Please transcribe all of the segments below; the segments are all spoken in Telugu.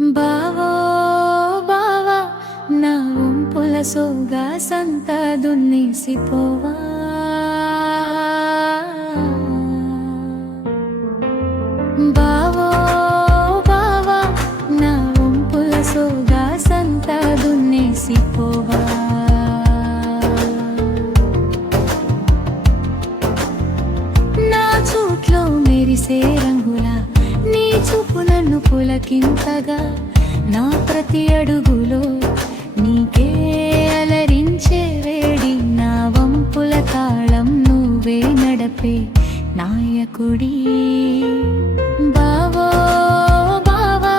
బావా నా ఒంపుల సంతా దున్నేసిపోవా. నన్ను పులకింతగా నా ప్రతి అడుగులో నీకే అలరించే వేడి నా వంపుల తాళం నువ్వే నడపే నాయకుడి. బావో బావా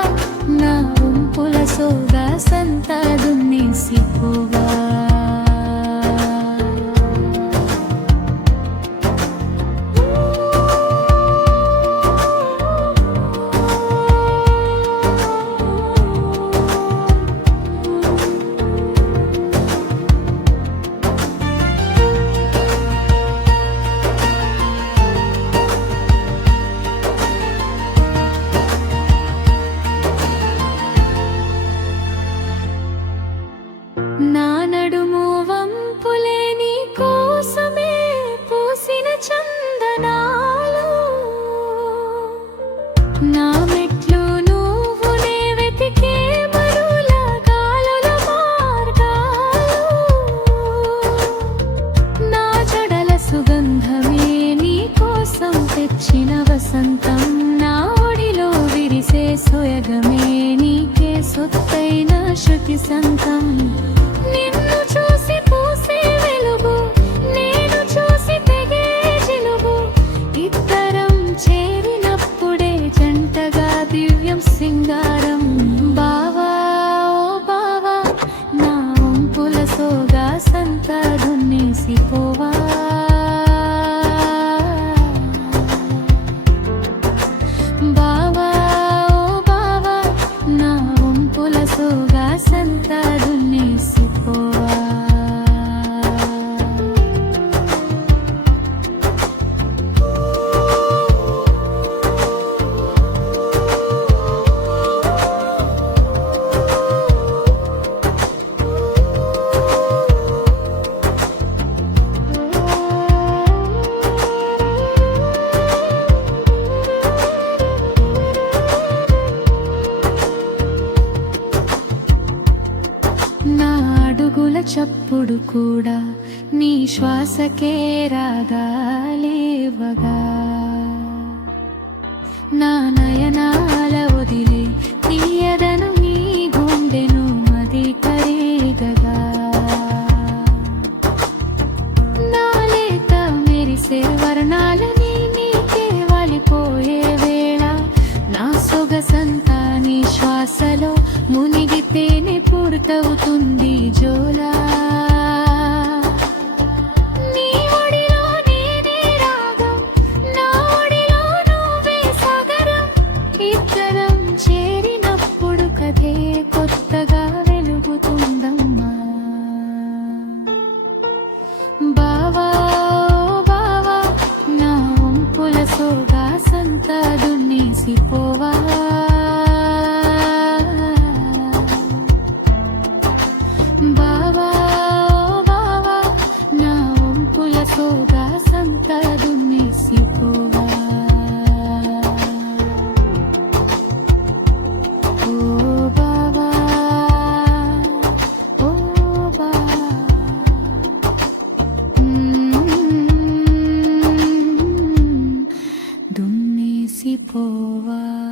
నా వంపుల సోగా సంతా దున్నేసిపోవు शान्तिसन्तम् cantado nesse pó. చప్పుడు కూడా నీ శ్వాసకే రాగా లేవగా. నా సంతాని శ్వాసలో మునిగితేనే పూర్తవుతుంది జోలా. కొత్తగా പോവാ.